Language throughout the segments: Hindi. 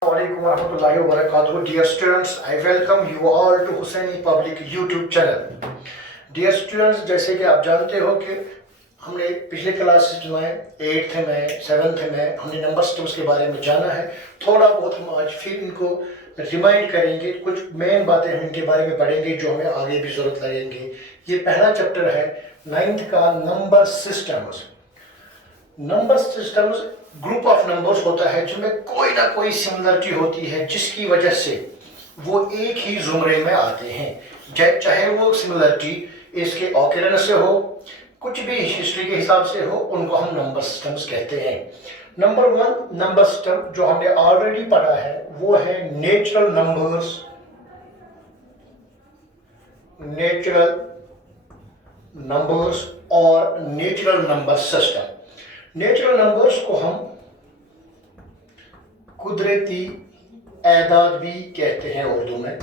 Assalamualaikum warahmatullahi wabarakatuh. Dear students, I welcome you all to Hussaini Public YouTube channel. Dear students, जैसे कि आप जानते हो कि हमने पिछले क्लासेस में 8th में 7th में हमने नंबर सिस्टम्स के बारे में जाना है। थोड़ा बहुत हम आज फिर इनको रिमाइंड करेंगे, कुछ मेन बातें हम इनके बारे में पढ़ेंगे जो हमें आगे भी ज़रूरत लगेंगे। ये पहला चैप्टर है 9th का number systems. Number systems group of numbers होता है जिनमें कोई ना कोई सिमिलरिटी होती है जिसकी वजह से वो एक ही जुमरे में आते हैं, चाहे वो सिमिलरिटी इसके ऑकरेंस से हो, कुछ भी हिस्ट्री के हिसाब से हो, उनको हम नंबर सिस्टम्स कहते हैं। नंबर 1 नंबर सिस्टम जो हमने ऑलरेडी पढ़ा है वो है नेचुरल नंबर्स। नेचुरल नंबर्स और natural number system. Natural numbers को हम कुदरती एदाद भी कहते हैं उर्दू में।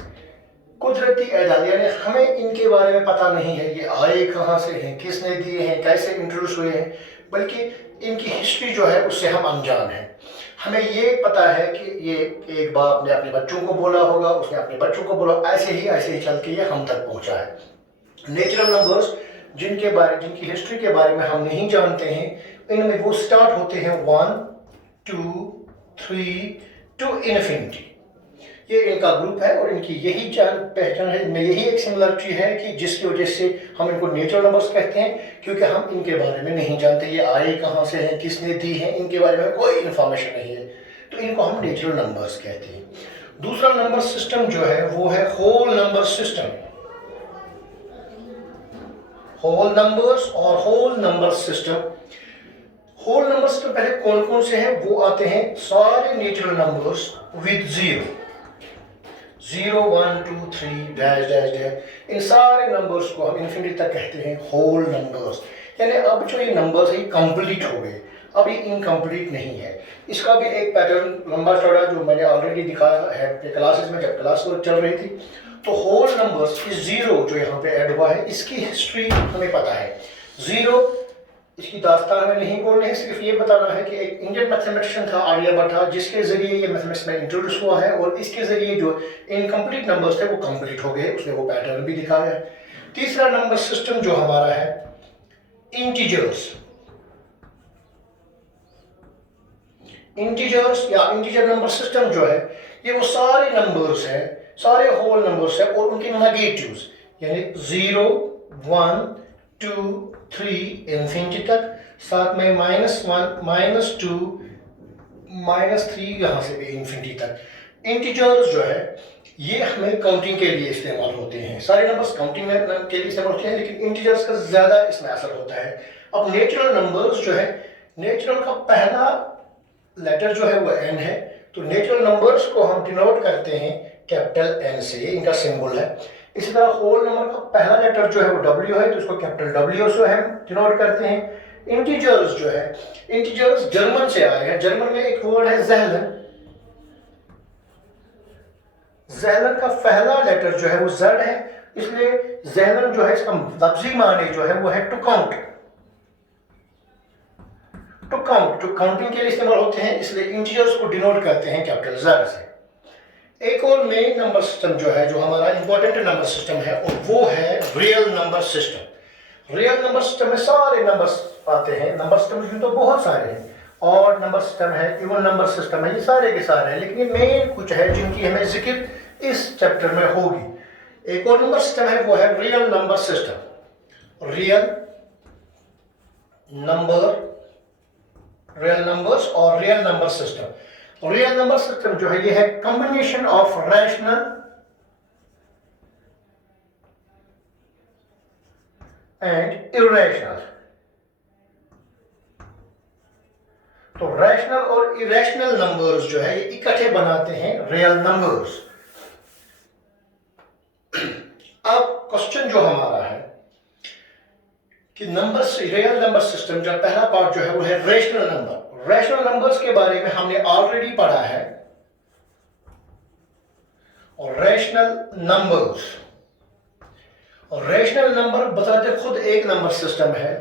कुदरती एदाद यानी हमें इनके बारे में पता नहीं है ये आए कहाँ से हैं, किसने दिए हैं, कैसे इंट्रोड्यूस हुए हैं, बल्कि इनकी हिस्ट्री जो है उससे हम अनजान हैं। हमें ये पता है कि ये एक बाप ने अपने बच्चों को बोला होगा, उसने अपने बच्चों को बोला, ऐसे ही चल के ये हम तक पहुँचा है। नेचुरल नंबर्स जिनकी हिस्ट्री के बारे में हम नहीं जानते हैं, इनमें वो स्टार्ट होते हैं 1 2 3 टू इन्फिनिटी। ये इनका ग्रुप है और इनकी यही पहचान है, इनमें यही एक सिमिलरिटी है कि जिसकी वजह से हम इनको नेचुरल नंबर्स कहते हैं, क्योंकि हम इनके बारे में नहीं जानते ये आए कहाँ से हैं, किसने दी हैं, इनके बारे में कोई इन्फॉर्मेशन नहीं है, तो इनको हम नेचुरल नंबर्स कहते हैं। दूसरा नंबर सिस्टम जो है वो है whole number system. Whole numbers और whole number system. Whole number system पहले कौन कौन से हैं वो आते हैं सारे natural numbers with 0 1 2 3 dash dash dash. इन सारे नंबर्स को हम इन्फिनिटी तक कहते हैं होल नंबर्स। यानी अब जो ये नंबर्स है कंप्लीट हो गए, अब ये इनकम्प्लीट नहीं है। इसका भी एक पैटर्न लंबा चौड़ा जो मैंने ऑलरेडी दिखाया है क्लासेस में, जब क्लास वर्क चल रही थी। तो होल नंबर्स की 0 जो यहाँ पे ऐड हुआ है इसकी हिस्ट्री हमें पता है। 0 इसकी दास्तान हमें नहीं बोलनी है, सिर्फ ये बताना है कि एक इंडियन मैथमेटिशियन था आर्यभट्ट, जिसके जरिए ये मैथमेटिक्स में इंट्रोड्यूस हुआ है और इसके जरिए जो इनकम्प्लीट नंबर्स थे वो कंप्लीट हो गए, उसने वो पैटर्न भी दिखाया है। तीसरा नंबर सिस्टम जो हमारा है इंटीजर्स। इंटीजर्स या इंटीजर नंबर सिस्टम जो है ये वो सारे नंबर्स हैं, सारे होल नंबर्स हैं और उनके नेगेटिव्स यानी 0 1 2 3 इन्फिनिटी तक, साथ में -1 -2 -3 यहाँ से भी इन्फिनिटी तक। इंटीजर्स जो है ये हमें काउंटिंग के लिए इस्तेमाल होते हैं। सारे नंबर्स काउंटिंग के लिए इस्तेमाल होते हैं, लेकिन इंटीजर्स का ज़्यादा इसमें असर होता है। अब नेचुरल नंबर्स जो है, नेचुरल का पहला लेटर जो है वो n है, तो नेचुरल नंबर्स को हम डिनोट करते हैं कैपिटल N से, इनका सिंबल है। इसी तरह होल नंबर का पहला लेटर जो है वो W है, तो इसको कैपिटल W से हम डिनोट करते हैं। इंटीजर्स जो है, इंटीजर्स जर्मन से आए हैं। जर्मन में एक वर्ड है ज़ेहलन। ज़ेहलन का पहला लेटर जो है वो Z है, इसलिए ज़ेहलन जो है इसका लफ्जी माने जो है वो है टू काउंट। टू काउंट जो काउंटिंग के लिए इस्तेमाल होते हैं, इसलिए इंटीजर्स को डिनोट करते हैं कैपिटल Z से। एक और मेन नंबर सिस्टम जो है, जो हमारा इंपॉर्टेंट नंबर सिस्टम है, और वो है real number system. Real number system में सारे नंबर्स आते हैं। नंबर सिस्टम तो बहुत सारे हैं, और नंबर सिस्टम है, इवन नंबर सिस्टम है, ये सारे के सारे हैं, लेकिन ये मेन कुछ है जिनकी हमें जिक्र इस चैप्टर में होगी। एक और नंबर सिस्टम है वो है real number system. Real numbers और real number system. Real number system जो है ये है combination of rational and irrational. तो रैशनल और इरेशनल नंबर्स जो है ये इकट्ठे बनाते हैं रियल नंबर्स। अब क्वेश्चन जो हमारा है कि नंबर्स, रियल नंबर सिस्टम का पहला पार्ट जो है वो है रेशनल नंबर। रेशनल नंबर्स के बारे में हमने ऑलरेडी पढ़ा है। और रेशनल नंबर बताते खुद एक नंबर सिस्टम है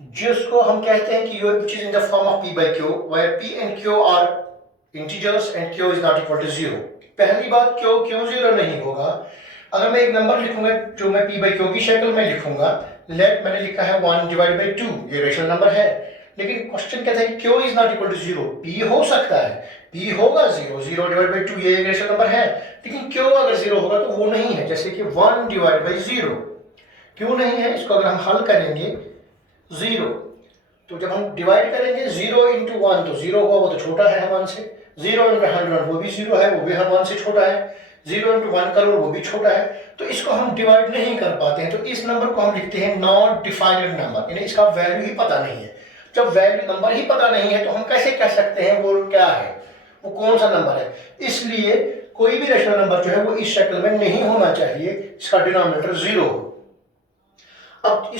जिसको हम कहते हैं कि which is in the form of p by q, where p and q are integers and Q is not equal to zero. पहली बात, क्यों क्यों जीरो नहीं होगा? अगर मैं एक नंबर लिखूंगा जो मैं पी बाई क्यू की शक्ल में लिखूंगा, लेट मैंने लिखा है 1 डिवाइड बाई 2, ये रेशनल नंबर है, लेकिन क्वेश्चन कहता है कि Q is not equal to zero. P हो सकता है, पी होगा जीरो, 0 डिवाइड बाई 2 ये एक रेशनल नंबर है, लेकिन क्यू अगर जीरो होगा तो वो नहीं है। जैसे कि 1 डिवाइड बाई 0 क्यों नहीं है? इसको अगर हम हल करेंगे, जीरो, तो जब हम डिवाइड करेंगे 0 इंटू 1 तो 0 हुआ, वो तो छोटा है 1 से। 0 इंटू 100 वो भी 0 है, वो भी 1 से छोटा है। 0 इंटू 1 करोड़ वो भी छोटा है। तो इसको हम डिवाइड नहीं कर पाते हैं, तो इस नंबर को हम लिखते हैं नॉट डिफाइंड नंबर, यानी इसका वैल्यू ही पता नहीं है। जब वैल्यू नंबर ही पता नहीं है तो हम कैसे कह सकते हैं वो क्या है, वो कौन सा नंबर है? इसलिए कोई भी रेशनल नंबर जो है वो इस शक्ल में नहीं होना चाहिए, इसका डिनोमिनेटर 0 हो। अब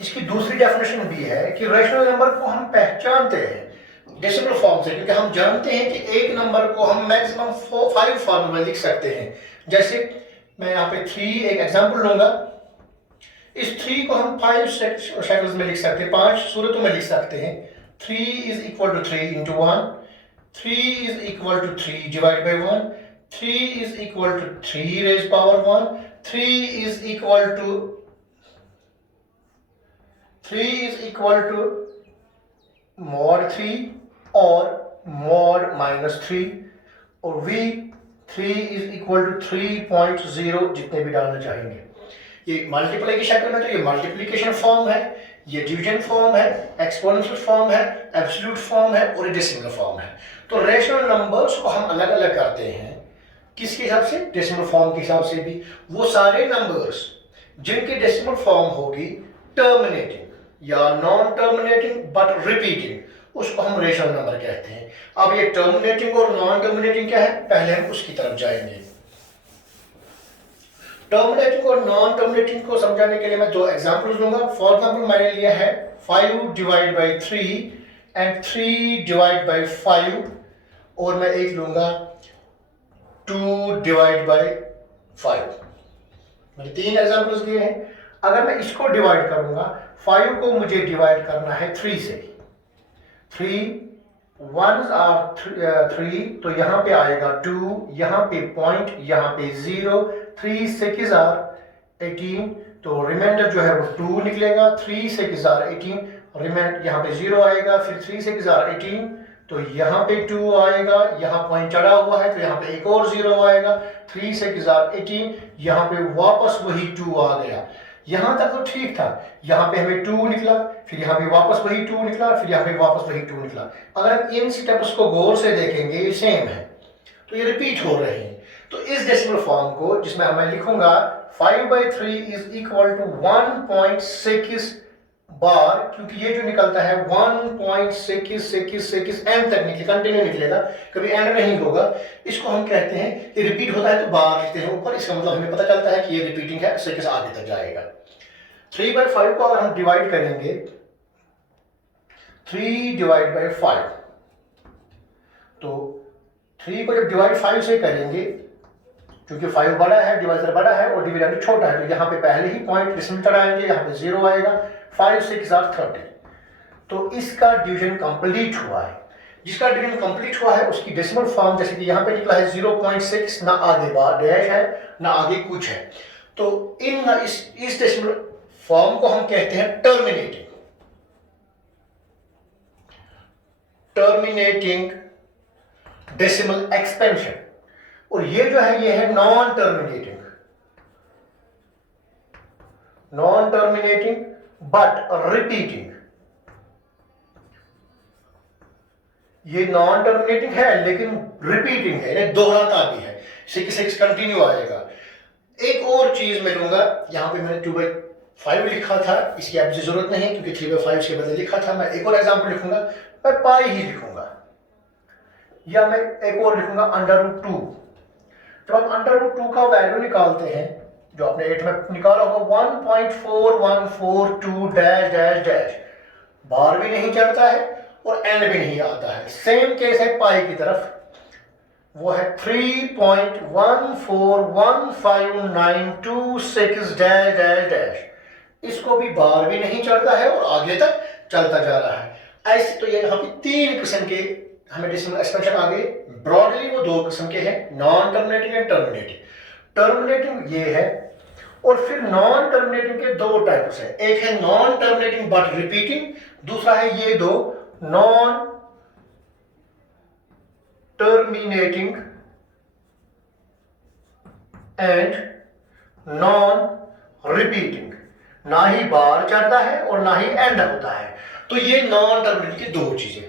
इसकी दूसरी डेफिनेशन भी है कि रेशनल नंबर को हम पहचानते हैं डेसिमल फॉर्म से, क्योंकि हम जानते हैं कि एक नंबर को हम मैक्सिमम 5 फॉर्म में लिख सकते हैं। जैसे मैं यहाँ पे 3 एक एग्जांपल लूंगा, इस 3 को हम 5 शक्ल्स में लिख सकते हैं, 5 सूरतों में लिख सकते हैं। 3 is equal to 3 into 1, 3 is equal to 3 divide by 1, 3 is equal to 3 raise power 1, 3 is equal to 3 is equal to mod 3 और mod minus 3, और V3 is equal to 3.0 जितने भी डालना चाहेंगे। ये मल्टीप्लाई की शक्ल में तो ये मल्टीप्लिकेशन फॉर्म है, ये डिवीजन फॉर्म है, एक्सपोनेंशियल फॉर्म है, एब्सोल्यूट फॉर्म है और डेसिमल फॉर्म है। तो रेशनल नंबर्स को हम अलग अलग करते हैं, किसके हिसाब से? डेसिमल फॉर्म के हिसाब से भी। वो सारे नंबर्स जिनकी डेसिमल फॉर्म होगी टर्मिनेटिंग या नॉन टर्मिनेटिंग बट रिपीटिंग, उसको हम रेशनल नंबर कहते हैं। अब ये टर्मिनेटिंग और नॉन टर्मिनेटिंग क्या है, पहले हम उसकी तरफ जाएंगे। टर्मिनेटिंग और नॉन टर्मिनेटिंग को समझाने के लिए मैं 2 एग्जांपल्स लूंगा। फॉर एग्जांपल मैंने लिया है 5 divide by 3 and 3 divide by 5, और मैं एक लूंगा 2 डिवाइड बाई 5। मैंने 3 एग्जांपल्स दिए हैं। अगर मैं इसको डिवाइड करूंगा, 5 को मुझे डिवाइड करना है 3 से। 3 1s आर 3, तो यहां पे आएगा 2, यहां पे पॉइंट, यहां पे 0, 3 6 आर 18, तो रिमाइंडर जो है वो 2 निकलेगा। 3 6 आर 18, रिमाइंडर यहां पे 0 आएगा, फिर 3 6 आर 18, तो यहाँ पे 2 आएगा, यहाँ पॉइंट चढ़ा हुआ है तो यहाँ पे एक और 0 आएगा। 3 6 आर 18, यहाँ पे वापस वही 2 आ गया। यहां तक तो ठीक था, यहां पे हमें 2 निकला, फिर यहां पे वापस वही 2 निकला, फिर यहां पे वापस वही 2 निकला। अगर हम इन स्टेप्स को गौर से देखेंगे, ये सेम है, तो ये रिपीट हो रहे हैं। तो इस डेसिमल फॉर्म को, जिसमें मैं लिखूंगा 5/3 इज इक्वल टू 1.6 बार, क्योंकि ये जो निकलता है 1.666 एंड तक निकले, कंटिन्यू निकलेगा, कभी एंड नहीं होगा। इसको हम कहते हैं, ये रिपीट होता है तो बार लिखते हैं ऊपर, इसका मतलब हमें पता चलता है कि ये रिपीटिंग है, 6 आगे तक जाएगा। 3/5 को अगर हम डिवाइड करेंगे, 3 डिवाइड बाई 5, तो 3 को जब डिवाइड 5 से करेंगे, क्योंकि 5 बड़ा है, डिवाइजर बड़ा है और डिविडेंड छोटा है, तो यहाँ पे पहले ही पॉइंट डिसमिल चढ़ाएंगे, यहाँ पे 0 आएगा। 5 6 आर 30, तो इसका डिवीजन कंप्लीट हुआ है। जिसका डिवीजन कंप्लीट हुआ है उसकी डेसिमल फॉर्म, जैसे कि यहाँ पे निकला है 0.6, ना आगे डैश है ना आगे कुछ है, तो इस डेसिमल फॉर्म को हम कहते हैं टर्मिनेटिंग डेसिमल एक्सपेंशन। और ये जो है, ये है नॉन टर्मिनेटिंग बट रिपीटिंग। ये नॉन टर्मिनेटिंग है लेकिन रिपीटिंग है, यानी दोहराता भी है, 6 कंटिन्यू आएगा। एक और चीज मैं लूंगा, यहां पे मैंने 2/5 लिखा था, इसकी अब जरूरत नहीं क्योंकि 3/5 के बदले लिखा था। मैं एक और एग्जांपल लिखूंगा, मैं पाई ही लिखूंगा, या मैं एक और लिखूंगा √2। जब हम √2 का वैल्यू निकालते हैं, जो आपने 8 में निकाला होगा, 1.4142 डैश डैश डैश, बार भी नहीं चढ़ता है और एंड भी नहीं आता है। सेम केस है पाई की तरफ, वो है 3.141596 डैश डैश डैश, इसको भी बार भी नहीं चढ़ता है और आगे तक चलता जा रहा है। ऐसे तो ये यहाँ पे 3 किस्म के हमें डेसिमल एक्सपेंशन आ गई। ब्रॉडली वो दो किस्म के हैं, non terminating and terminating. Terminating ये है, और फिर नॉन टर्मिनेटिंग के दो टाइप्स हैं, एक है नॉन टर्मिनेटिंग बट रिपीटिंग, दूसरा है ये दो, non terminating and non repeating. ना ही बार चढ़ता है और ना ही एंड होता है। तो ये नॉन टर्मिनेटिंग की दो चीजें।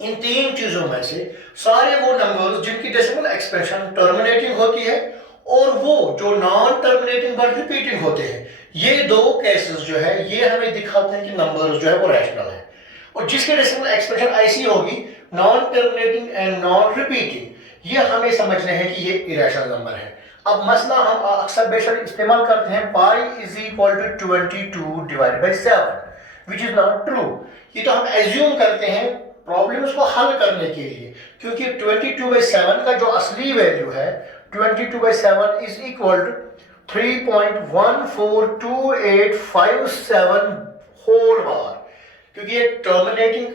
इन तीन चीजों में से सारे वो नंबर्स जिनकी डेसिमल एक्सप्रेशन टर्मिनेटिंग होती है और वो जो नॉन टर्मिनेटिंग बट रिपीटिंग होते हैं, ये दो केसेस जो है ये हमें दिखाते हैं कि नंबर्स जो है वो रैशनल है। और जिसकी डेसिमल एक्सप्रेशन ऐसी होगी non terminating and non repeating, ये हमें समझने हैं कि ये इरेशनल नंबर है। अब मसला हम अक्सर बेशक इस्तेमाल करते हैं, pi is equal to 22 divide by 7, which is not true. ये तो हम एज्यूम करते हैं प्रॉब्लम्स को हल करने के लिए, क्योंकि 22/7 का जो असली वैल्यू है 22/7 is equal to 3.142857 whole bar, क्योंकि ये टर्मिनेटिंग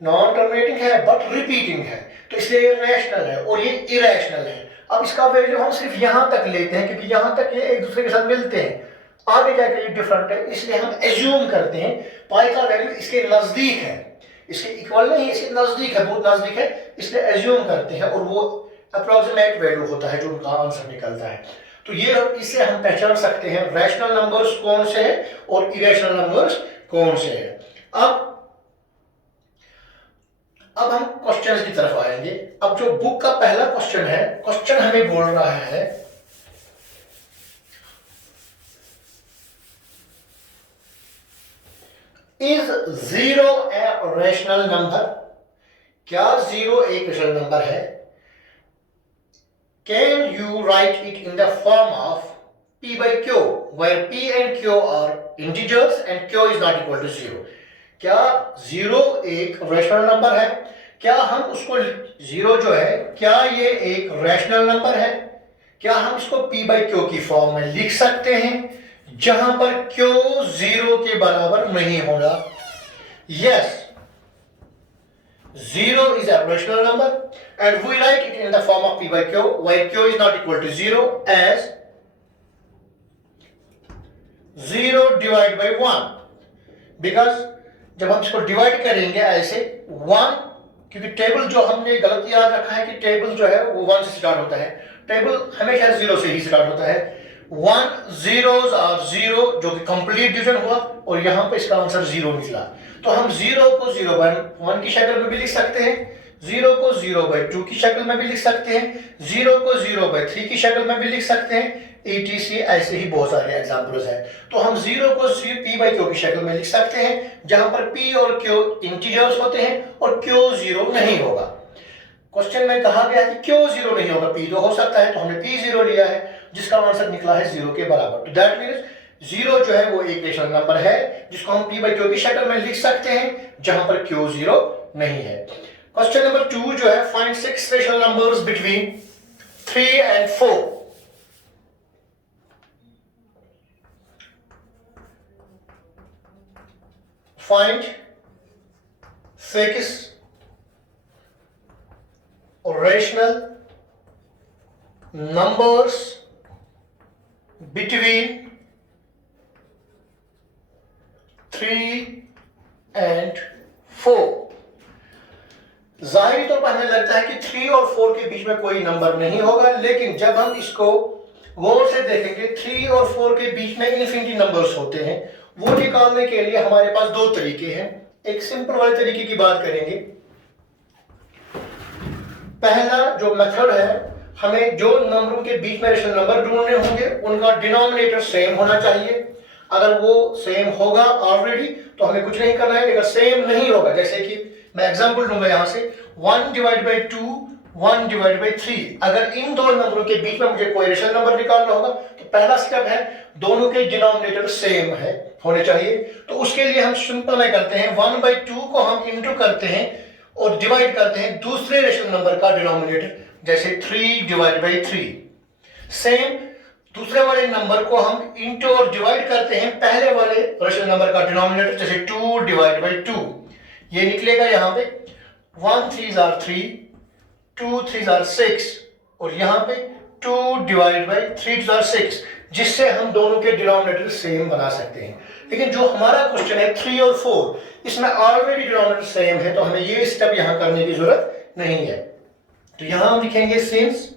नॉन टर्मिनेटिंग है बट रिपीटिंग है, तो इसलिए ये रैशनल है और ये इरेशनल है। अब इसका वैल्यू हम सिर्फ यहां तक लेते हैं क्योंकि यहां तक ये एक दूसरे के साथ मिलते हैं, आगे जाकर ये डिफरेंट है, इसलिए हम एज्यूम करते हैं पाई का वैल्यू इसके नजदीक है, इसके इक्वल नहीं, इसके नजदीक है, बहुत नजदीक है, इसलिए एज्यूम करते हैं और वो अप्रोक्सीमेट वैल्यू होता है जो उनका आंसर निकलता है। तो ये इससे हम पहचान सकते हैं रैशनल नंबर्स कौन से हैं और इरेशनल नंबर्स कौन से हैं। अब हम क्वेश्चंस की तरफ आएंगे। अब जो बुक का पहला क्वेश्चन है, क्वेश्चन हमें बोल रहा है इज 0 ए रैशनल नंबर, क्या 0 एक रैशनल नंबर है? Can you right it in the form of p by q where p and q are integers and q is not equal to 0? क्या 0 एक रैशनल नंबर है? क्या हम उसको 0 जो है क्या ये एक रैशनल नंबर है? क्या हम इसको p by q की फॉर्म में लिख सकते हैं जहां पर q 0 के बराबर नहीं होगा? Yes, 0 is a rational number and we write it in the form of p by q where q is not equal to 0 as 0 divided by 1, because जब हम इसको डिवाइड करेंगे ऐसे 1, क्योंकि टेबल जो हमने गलत याद रखा है कि टेबल जो है वो 1 से स्टार्ट होता है, टेबल हमेशा 0 से ही स्टार्ट होता है। 1 zeros और 0 जो कि कंप्लीट डिवीजन हुआ और यहाँ पे इसका आंसर 0 निकला, तो हम 0 को 0/1 की शक्ल में भी लिख सकते हैं, 0 को 0/2 की शक्ल में भी लिख सकते हैं, 0 को 0/3 की शक्ल में भी लिख सकते हैं, etc। ऐसे ही बहुत सारे एग्जांपल्स हैं। तो हम 0 को p by q की शक्ल में लिख सकते हैं जहां पर p और q इंटीजर्स होते हैं और q 0 नहीं होगा। क्वेश्चन में कहा गया कि q 0 नहीं होगा, p तो हो सकता है, तो हमने p 0 लिया है जिसका आंसर निकला है 0 के बराबर। तो दैट मींस 0 जो है वो एक रैशनल नंबर है जिसको हम p by q की शक्ल में लिख सकते हैं जहां पर q 0 नहीं है। क्वेश्चन नंबर 2 जो है find 6 rational numbers between 3 and 4। Find 6 rational numbers between 3 and 4। जाहिर तौर पर हमें लगता है कि 3 और 4 के बीच में कोई नंबर नहीं होगा, लेकिन जब हम इसको गौर से देखेंगे 3 और 4 के बीच में इन्फिनिटी नंबर्स होते हैं, वो निकालने के लिए हमारे पास दो तरीके हैं। एक सिंपल वाले तरीके की बात करेंगे। पहला जो मेथड है, हमें जो नंबरों के बीच में रैशनल नंबर ढूंढने होंगे उनका डिनोमिनेटर सेम होना चाहिए। अगर वो सेम होगा ऑलरेडी तो हमें कुछ नहीं करना है, अगर सेम नहीं होगा, जैसे कि मैं एग्जांपल दूंगा यहां से 1 डिवाइड बाई 2 1 डिवाइड बाई 3, अगर इन दो नंबरों के बीच में मुझे कोई रैशनल नंबर निकालना होगा तो पहला स्टेप है दोनों के डिनोमिनेटर सेम है होने चाहिए। तो उसके लिए हम सिंपल में करते हैं 1/2 को हम इंटू करते हैं और डिवाइड करते हैं दूसरे रैशनल नंबर का डिनोमिनेटर, जैसे 3 डिवाइड बाई 3। सेम दूसरे वाले नंबर को हम इंटू और डिवाइड करते हैं पहले वाले रैशनल नंबर का डिनोमिनेटर, जैसे 2 डिवाइड बाई 2। ये निकलेगा यहाँ पे 1 3s are 3, 2 3s are 6 और यहाँ पे 2 डिवाइड बाई 3 2s are 6, जिससे हम दोनों के डिनोमिनेटर सेम बना सकते हैं। लेकिन जो हमारा क्वेश्चन है 3 और 4, इसमें ऑलरेडी डिनोमिनेटर सेम है, तो हमें ये स्टेप यहाँ करने की जरूरत नहीं है। तो यहाँ हम लिखेंगे since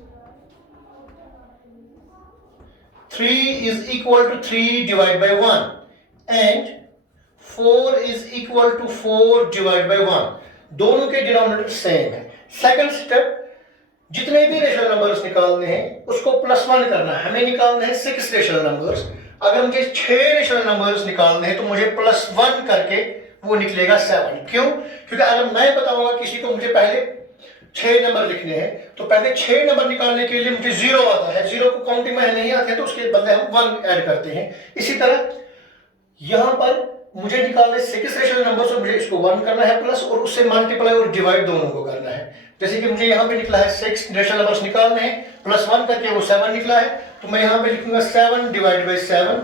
3 is equal to 3 divided by 1 and 4 is equal to 4 divided by 1, दोनों के डिनोमिनेटर सेम है। सेकंड स्टेप, जितने भी रेशनल नंबर्स निकालने हैं उसको +1 करना है। हमें निकालने हैं 6 रेशनल नंबर्स। अगर मुझे 6 रेशनल नंबर्स निकालने हैं तो मुझे +1 करके वो निकलेगा 7। क्यों? क्योंकि अगर मैं बताऊंगा किसी को मुझे पहले 6 नंबर लिखने हैं, तो पहले 6 नंबर निकालने के लिए मुझे 0 आता है, 0 को काउंटिंग में नहीं आते, तो उसके बदले हम 1 ऐड करते हैं। इसी तरह यहां पर मुझे निकालने 6 रेशनल नंबर, तो मुझे इसको 1 करना है प्लस, और उससे मल्टीप्लाई और डिवाइड दोनों को करना है। जैसे कि मुझे यहाँ पे निकला है 6 रेशनल नंबर्स निकालने हैं, +1 करके वो 7 निकला है, तो मैं यहाँ पे लिखूंगा 7 डिवाइड बाई 7,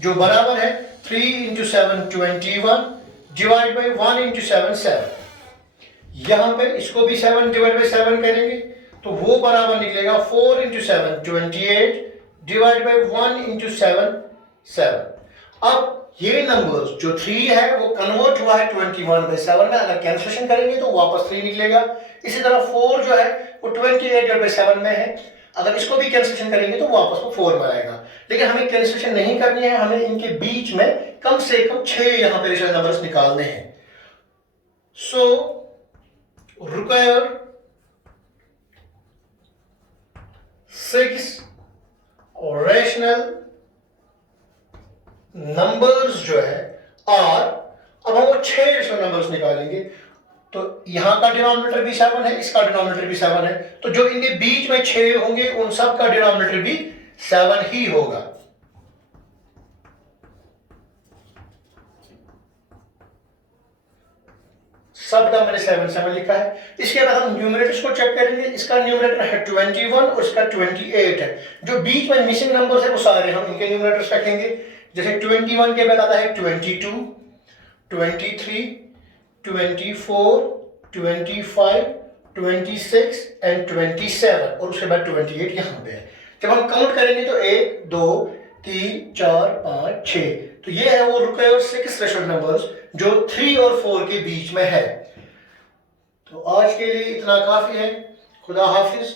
जो बराबर है 3 × 7 21 डिवाइड बाई 1 × 7 7। यहाँ पे इसको भी 7 डिवाइड बाई 7 करेंगे तो वो बराबर निकलेगा 4 × 7 28 डिवाइड बाई 1 × 7 7। अब ये नंबर्स जो 3 है वो कन्वर्ट हुआ है 21/7 में, अगर कैंसिलेशन करेंगे तो वापस 3 निकलेगा। इसी तरह 4 जो है वो 28/7 में है, अगर इसको भी कैंसिलेशन करेंगे तो वापस वो 4 में आएगा। लेकिन हमें कैंसिलेशन नहीं करनी है, हमें इनके बीच में कम से कम 6 यहाँ पे रेशनल नंबर्स निकालने हैं। सो require 6 rational numbers जो है और अब हम वो 6 रेशनल नंबर्स निकालेंगे, तो यहां का डिनोमिनेटर भी 7 है, इसका डिनोमिनेटर भी 7 है, तो जो इनके बीच में 6 होंगे उन सब का डिनोमिनेटर भी 7 ही होगा। सब का मैंने 7 7 लिखा है। इसके बाद हम न्यूमरेटर्स को चेक करेंगे। इसका न्यूमरेटर है 21 और इसका 28 है। जो बीच में मिसिंग नंबर्स है वो सारे हम इनके न्यूमरेटर्स रखेंगे। जैसे 21 के बाद आता है 22, 23, 24, 25, 26 एंड 27 और उसके बाद 28 यहाँ पे है। जब हम काउंट करेंगे तो 1 2 3 4 5 6, तो ये है वो रिक्वायर्ड 6 रेशनल नंबर्स जो 3 और 4 के बीच में है। तो आज के लिए इतना काफी है। खुदा हाफिज।